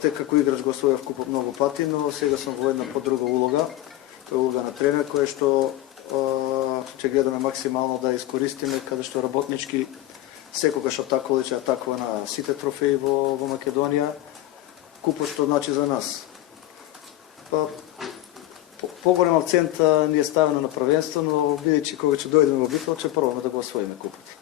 факт е како играч го освојав купот многу пати, но сега сум во една подруга улога, улога на тренер, која што ќе гледаме максимално да искористиме, каде што работнички секогаш атакува и атакува на сите трофеи во Македонија. Купот што значи за нас. Поголем акцент ни е ставено на првенство, но бидејќи кога ќе дојдеме во битва, ќе пробаме да го освоиме купот.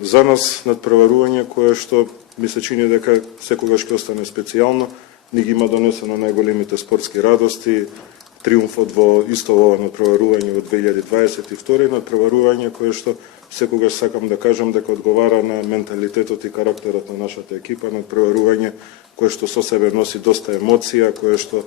За нас надпреварување кое што ми се чини дека секогаш ќе остане специјално, ни ги има донесено најголемите спортски радости, триумфот во исто ова надпреварување во 2022 и надпреварување кое што секогаш сакам да кажам дека одговара на менталитетот и карактерот на нашата екипа, надпреварување кое што со себе носи доста емоција, кое што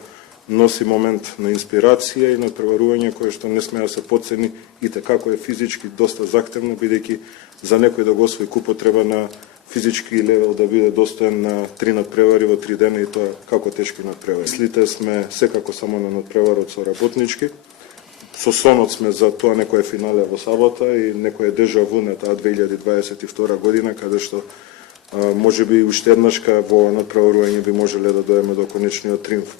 носи момент на инспирација и надпреварување кое што не смее да се потцени и како е физички доста захтевно, бидејќи за некој да го освои купот треба на физички левел да биде достоен на 3 надпревари во 3 дена и тоа како тешки надпревари. Мислите сме секако само на надпреварот со работнички. Со сонот сме за тоа некое финале во сабота и некое дежаву на таа 2022 година, каде што можеби уште еднашка во надпреварување би можеле да доеме до конечниот триумф.